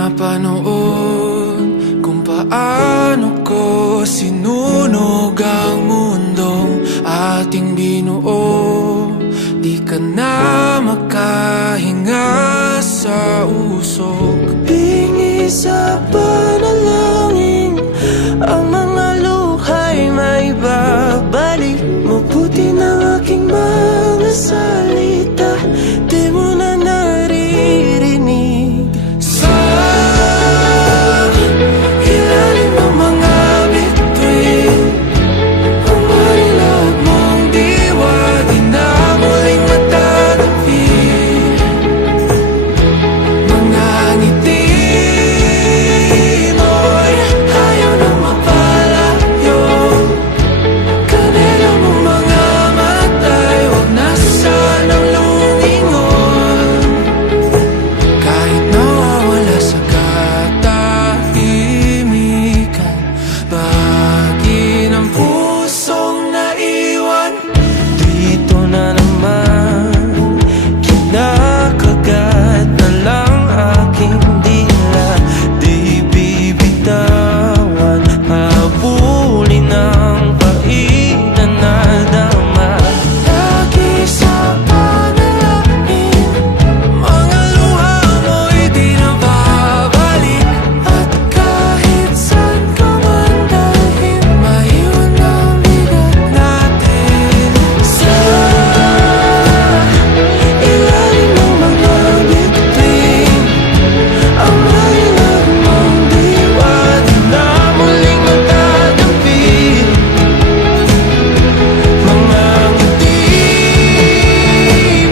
napanood kung paano ko sinunog ang mundong ating binuo. Di ka na makahinga sa usok. Bingi sa panalangin, ang mga luhay may babalik. Mabuti ng aking mga salita, di mo na naririnig. Sa ilalim ng mga bituin, ang marilag mong diwa di na muling matatapi. Mga ngiti mo'y ayaw nang mapalayo. Kanila mong mga mata'y huwag na sanang lumingon. Kahit nawawala sa katahimikan, bahagi ng pusong naiwan. Dito na naman, kinakagat na lang aking dila. Di bibitawan, habulin ang painan na dama. Lagi sa panalangin, mga luha mo'y di na babalik. At kahit saan ka man dalhin, maiwan ang bigat natin. Sa ilalim ng mga bituin, ang marilag mong diwa di na muling magtatabi. Mga ngiti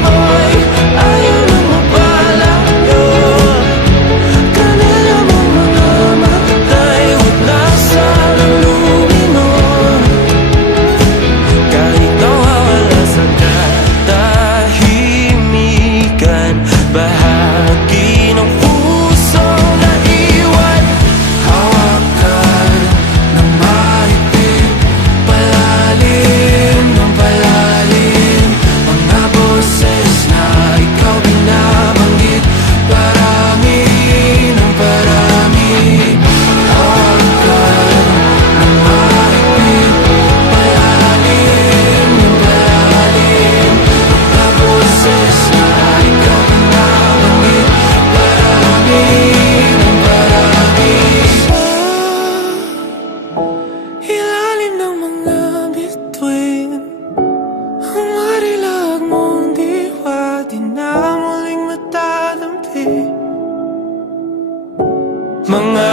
mo'y ayaw nang mapalayo. Kanila mong mga mata'y huwag na sanang lumingon. Kahit nawawala sa katahimikan, bahagi ng pusong naiwan. Hawakan ng mahigpit, palalim ng palalim, mga boses na ikaw binabanggit. Parami ng parami. Hawakan ng mahigpit, palalim ng palalim, mga boses na ikaw binabanggit. Parami ng parami. Sa ilalim ng mga bituin, ang marilag mong diwa di na muling matatampi. Mga